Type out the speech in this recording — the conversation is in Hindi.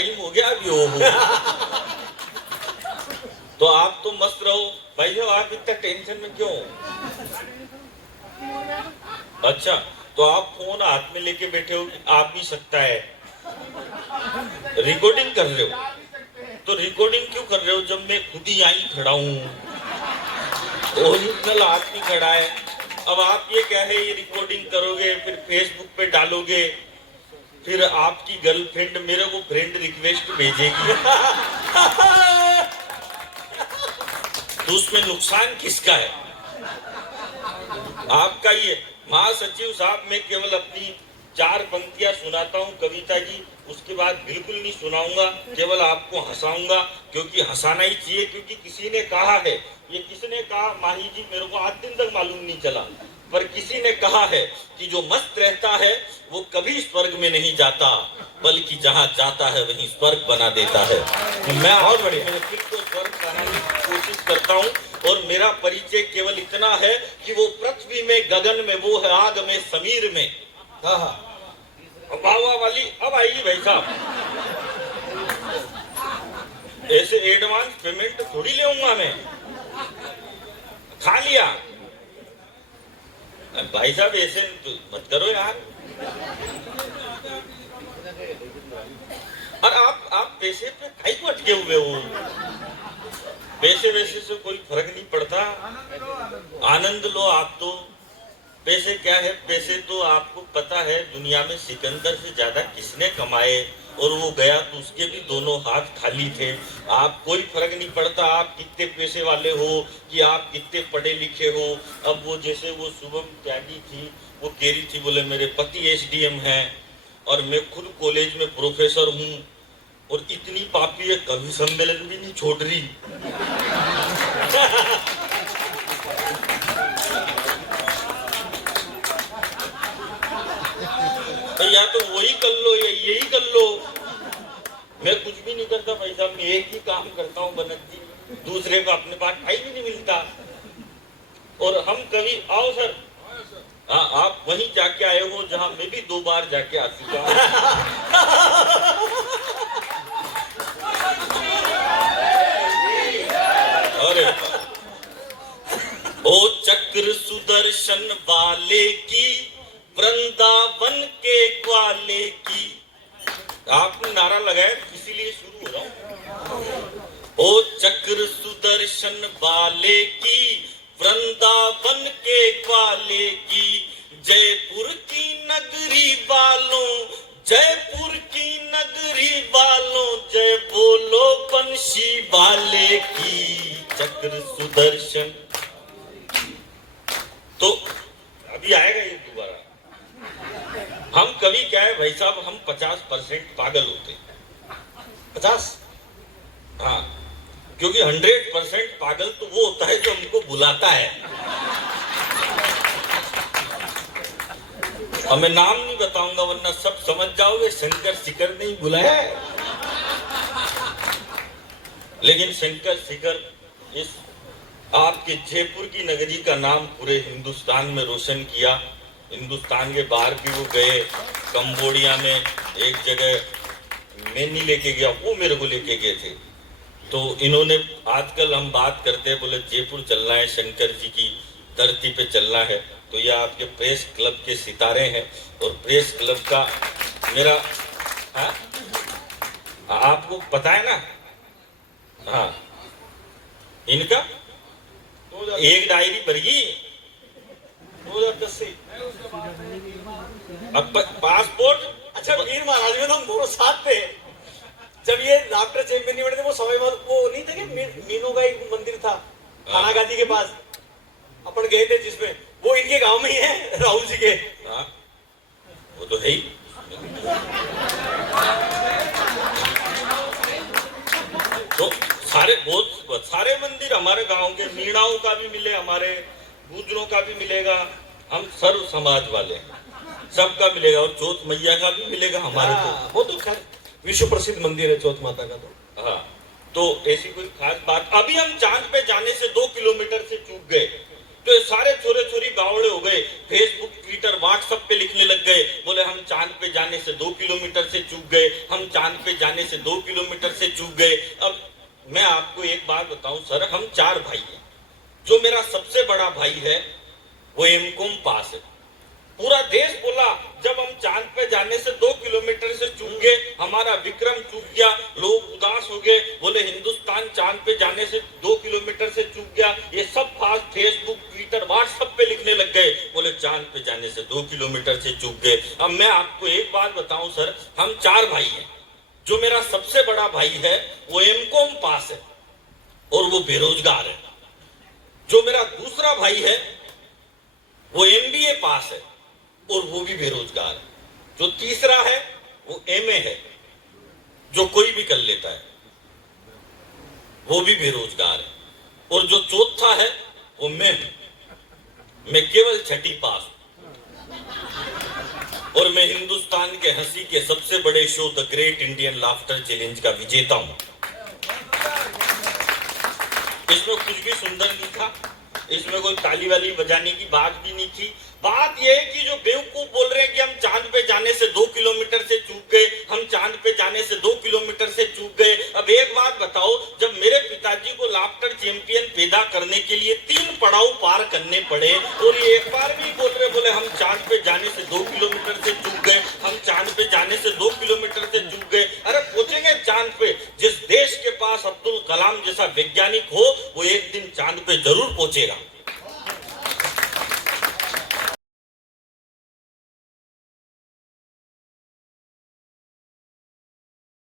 टाइम हो गया अभी हो। तो आप तो मस्त रहो भाई साहब, आप इतना टेंशन में क्यों? अच्छा, तो आप फोन हाथ में लेके बैठे हो, आप भी सकता है रिकॉर्डिंग कर रहे हो, तो रिकॉर्डिंग क्यों कर रहे हो जब मैं खुद ही यहीं खड़ा हूं, ओरिजिनल हाथ में खड़ा है। अब आप ये क्या है, ये रिकॉर्डिंग करोगे फिर फेसबुक पे डालोगे, फिर आपकी गर्लफ्रेंड मेरे को फ्रेंड रिक्वेस्ट भेजेगी, तो उसमें नुकसान किसका है? आपका ही है। महासचिव साहब, मैं केवल अपनी 4 पंक्तियां सुनाता हूं कविता की, उसके बाद बिल्कुल नहीं सुनाऊंगा, केवल आपको हंसाऊंगा, क्योंकि हंसाना ही चाहिए। क्योंकि किसी ने कहा है, ये किसने कहा माही जी, मेरे को आज दिन तक मालूम नहीं चला, पर किसी ने कहा है कि जो मस्त रहता है वो कभी स्वर्ग में नहीं जाता, बल्कि जहां जाता है वहीं स्वर्ग बना देता है। तो मैं और बढ़िया को स्वर्ग बनाने की कोशिश करता हूँ, और मेरा परिचय केवल इतना है कि वो पृथ्वी में, गगन में, वो है आग में, समीर में। वाह वाली अब आएगी भाई साहब, ऐसे एडवांस पेमेंट थोड़ी लेऊंगा मैं, खा लिया भाई साहब, ऐसे तो मत करो यार। और आप पैसे पे काहे को अटके हुए हो? पैसे वैसे से कोई फर्क नहीं पड़ता, आनंद लो आप तो। पैसे क्या है, पैसे तो आपको पता है दुनिया में सिकंदर से ज्यादा किसने कमाए, और वो गया तो उसके भी दोनों हाथ खाली थे। आप कोई फर्क नहीं पड़ता आप कितने पैसे वाले हो, कि आप कितने पढ़े लिखे हो। अब वो जैसे वो शुभम त्यागी थी, वो कह रही थी, बोले मेरे पति एसडीएम हैं और मैं खुद कॉलेज में प्रोफेसर हूँ, और इतनी पापी है कवि सम्मेलन भी नहीं छोड़ रही। या तो वही कर लो या यही कर लो। मैं कुछ भी नहीं करता भाई साहब, मैं एक ही काम करता हूँ बनत जी, दूसरे को अपने पास टाइम ही नहीं मिलता। और हम कभी आओ सर, हाँ आप वहीं जाके आए हो जहां मैं भी 2 बार जाके आ चुका हूँ। अरे ओ चक्र सुदर्शन वाले की, वृंदावन के ग्वाले की। आपने नारा लगाया इसीलिए शुरू हो रहा हूं। ओ चक्र सुदर्शन वाले की, वृंदावन के ग्वाले की, जयपुर की नगरी वालों, जयपुर की नगरी वालों, जय बोलो बंशी वाले की। चक्र सुदर्शन, तो अभी आएगा ये दोबारा। हम कभी क्या है भाई साहब, हम 50% पागल होते। 50? हाँ, क्योंकि 100% पागल तो वो होता है जो हमको बुलाता है। और मैं नाम नहीं बताऊंगा वरना सब समझ जाओगे, शंकर शिखर नहीं बुलाया है। लेकिन शंकर शिखर इस आपके जयपुर की नगरी का नाम पूरे हिंदुस्तान में रोशन किया। हिंदुस्तान के बाहर भी वो गए, कंबोडिया में एक जगह मैं नहीं लेके गया, वो मेरे को लेके गए थे। तो इन्होंने, आजकल हम बात करते हैं, बोले जयपुर चलना है, शंकर जी की धरती पे चलना है। तो ये आपके प्रेस क्लब के सितारे हैं, और प्रेस क्लब का मेरा, हाँ आपको पता है ना, हाँ इनका एक डायरी भर गई 2010 से। अब पासपोर्ट, अच्छा वीर महाराज में तो हम दोनों साथ थे जब ये राफ्टर चैंपियन नहीं बने थे। वो समय बाद वो नहीं था कि मीनू का एक मंदिर था थानागाजी के पास, अपन गए थे जिसमें, वो इनके गांव में ही है, राहुल जी के। हाँ वो तो है ही। तो सारे बहुत सारे मंदिर हमारे गांव के, मीणाओं का भी मिले, हमारे गुजरों का भी मिलेगा, हम सर्व समाज वाले हैं, सबका मिलेगा, और चौथ मैया का भी मिलेगा हमारे। तो वो तो खैर विश्व प्रसिद्ध मंदिर है चौथ माता का। तो हाँ, तो ऐसी कोई खास बात। अभी हम चांद पे जाने से 2 किलोमीटर से चूक गए, तो ये सारे छोरे छोरी बावड़े हो गए, फेसबुक, ट्विटर, व्हाट्सएप पे लिखने लग गए, बोले हम चांद पे जाने से 2 किलोमीटर से चूक गए, हम चांद पे जाने से 2 किलोमीटर से चूक गए। अब मैं आपको एक बात बताऊं सर, हम 4 भाई हैं। जो मेरा सबसे बड़ा भाई है वो एमकॉम पास है। पूरा देश बोला जब हम चांद पे जाने से 2 किलोमीटर से चूक गए, हमारा विक्रम चूक गया, लोग उदास हो गए, बोले हिंदुस्तान चांद पे जाने से 2 किलोमीटर से चूक गया। ये सब फास्ट फेसबुक, ट्विटर, व्हाट्सएप पे लिखने लग गए, बोले चांद पे जाने से 2 किलोमीटर से चूक गए। अब मैं आपको एक बात बताऊं सर, हम 4 भाई हैं। जो मेरा सबसे बड़ा भाई है वो एमकॉम पास है और वो बेरोजगार है। जो मेरा दूसरा भाई है वो एमबीए पास है और वो भी बेरोजगार है। जो तीसरा है वो एमए है, जो कोई भी कर लेता है, वो भी बेरोजगार है। और जो चौथा है वो मैं केवल 6ठी पास हूं और मैं हिंदुस्तान के हंसी के सबसे बड़े show the great Indian laughter challenge का विजेता हूं। इसमें कुछ भी सुंदर नहीं था, इसमें कोई ताली वाली बजाने की बात भी नहीं थी। बात यह है कि जो बेवकूफ बोल रहे हैं कि हम चांद पे जाने से 2 किलोमीटर से चूक गए, हम चांद पे जाने से 2 किलोमीटर से चूक गए। अब एक बात बताओ, जब मेरे पिताजी को लाफ्टर चैंपियन पैदा करने के लिए 3 पड़ाव पार करने पड़े और ये एक बार भी बोल रहे, बोले हम चांद पे जाने से 2 किलोमीटर से चूक गए, हम चांद पे जाने से 2 किलोमीटर से चूक गए। अरे पहुंचेंगे चांद पे। जिस देश के पास अब्दुल कलाम जैसा वैज्ञानिक हो वो एक दिन चांद पे जरूर पहुंचेगा।